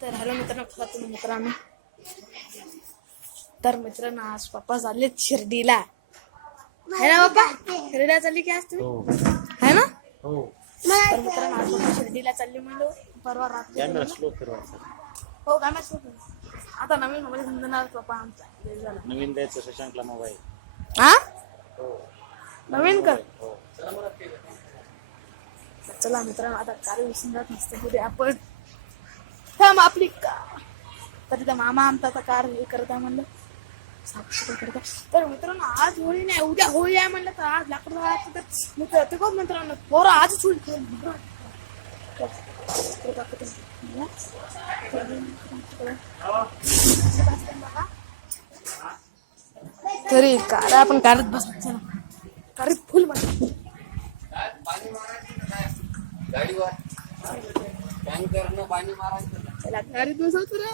तर हॅलो मित्रांनो तर मित्रांनो आज पप्पा चालले शिर्डीला है ना पप्पा शिर्डीला चालली की आज तुम्ही है ना हो तर मित्रांनो आज पप्पा शिर्डीला चालली म्हणलो परवा रात्री कॅमेरा स्लो फिरवायचा. हो काय माहिती आता नवीन मोबाईल घेऊन देणार पप्पा आमचा वेळ झाला नवीन द्यायचं शशांकला मोबाईल. हा हो नवीन कर हो चला मित्रांनो आता कार विसरून जात नसते उद्या आपण थांब आपली तर त्या मामा आमचा आता कार हे करता म्हणलं साफसफाई करता. तर मित्रांनो आज होळी नाही उद्या होळी आहे म्हणलं तर आज लाकूड वाळायचं तर मित्र ते बघ मित्रांनो पोरं आजच होळी खेळ तरी कार आपण कारत बसायचं ना कारत फुल म्हणतो गाडीवर टँकरनं पाणी मारायचं. त्याला गाडीत बसवतो रे.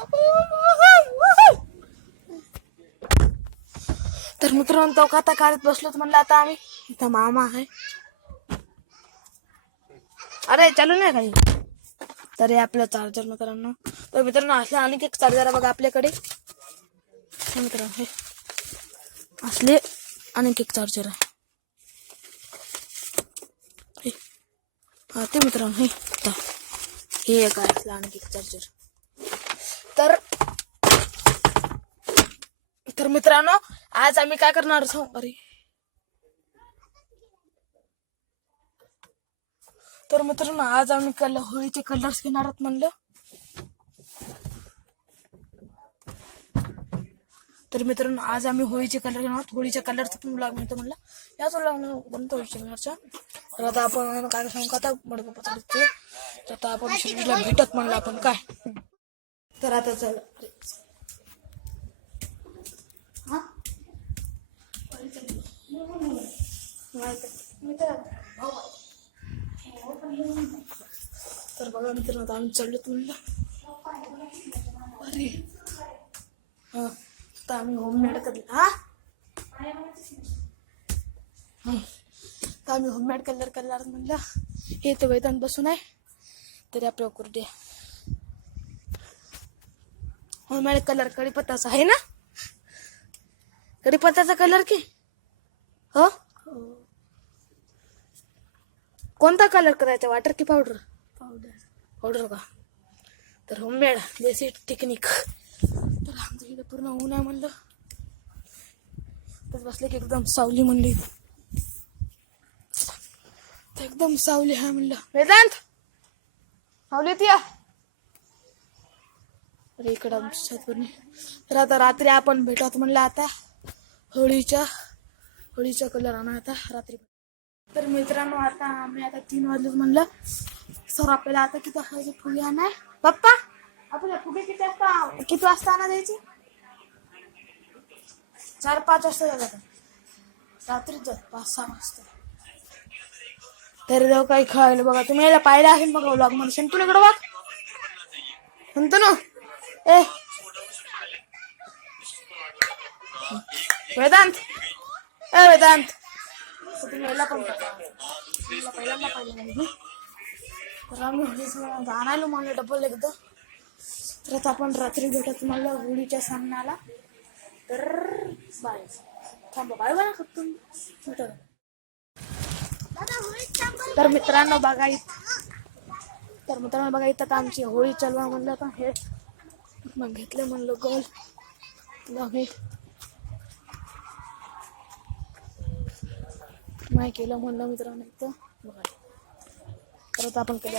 तर मित्रांनो तो आता गाडीत बसलोच म्हणलं आता आम्ही इथं मामा आहे अरे चालू नाही काही तर हे आपलं चार्जर मित्रांनो. तर मित्रांनो असले आणि एक चार्जर बघा आपल्याकडे मित्रांनो हे असले आणि एक चार्जर आहे हा ते मित्रांनो हे एक आहे असलं आणि एक चार्जर. तर मित्रांनो आज आम्ही काय करणार अरे तर मित्रांनो आज आम्ही होळीचे कलर्स घेणार आहोत म्हणलं. तर मित्रांनो आज आम्ही होळीचे कलर घेणार आहोत. होळीच्या कलरचा पण ब्लॉग मिळतो म्हणलं याच बनतो होळीच्या कलरचा. तर आता आपण काय सांगू आता बडबड तर आता आपण शिर्डीला भेटत म्हणलं आपण काय तर आता चल तर बघा मित्रांनो आता आम्ही चढलो म्हणलं अरे हा तर आम्ही होममेड करलं तर आम्ही होममेड कलर करणार म्हणलं हे तर वेदांत बसून आहे तरी आपल्या कुरडे होममेड कलर कढीपत्ताचा आहे ना कढीपत्त्याचा कलर की हो कोणता कलर करायचा वॉटर की पावडर पावडर का तर होममेड देसी टेक्निक. तर आमचं इकडे पूर्ण ऊन आहे म्हणलं तर बसले की एकदम सावली म्हणली एकदम सावली आहे म्हणलं वेदांत सावलीत या अरे इकडं आमच्या छातवरनी. तर आता रात्री आपण भेटत म्हणलं आता होळीचा कलर आणा आता रात्री. तर मित्रांनो आता आम्ही आता 3 वाजलेच म्हणलं सर आपल्याला आता किती वाजता फुगे आणाय पप्पा आपल्याला फुगे किती वाजता आणा द्यायचे 4-5 वाजता जातात रात्रीच जात 5-6 वाजता. तरी जाऊ काही खेळायला बघा तुम्ही याला पाहिलं असेल बघा ब्लॉग मध्ये शंतू इकडं बघ म्हणतो ना ए वेदांत तुम्ही याला पण पहिल्यांदा पाहिलं तर आम्ही आणायलो म्हणलं डबल एकदा. तर आता आपण रात्री भेटत म्हणलं होळीच्या सामन्याला तर बाय थांबा बाय बघा फक्त तर मित्रांनो बघा इथं आमची होळी चालवा म्हणलं आता हे मग घेतलं म्हणलं गोल नाही केलं म्हणलं मित्रांनो इथं बघा परत आपण केलं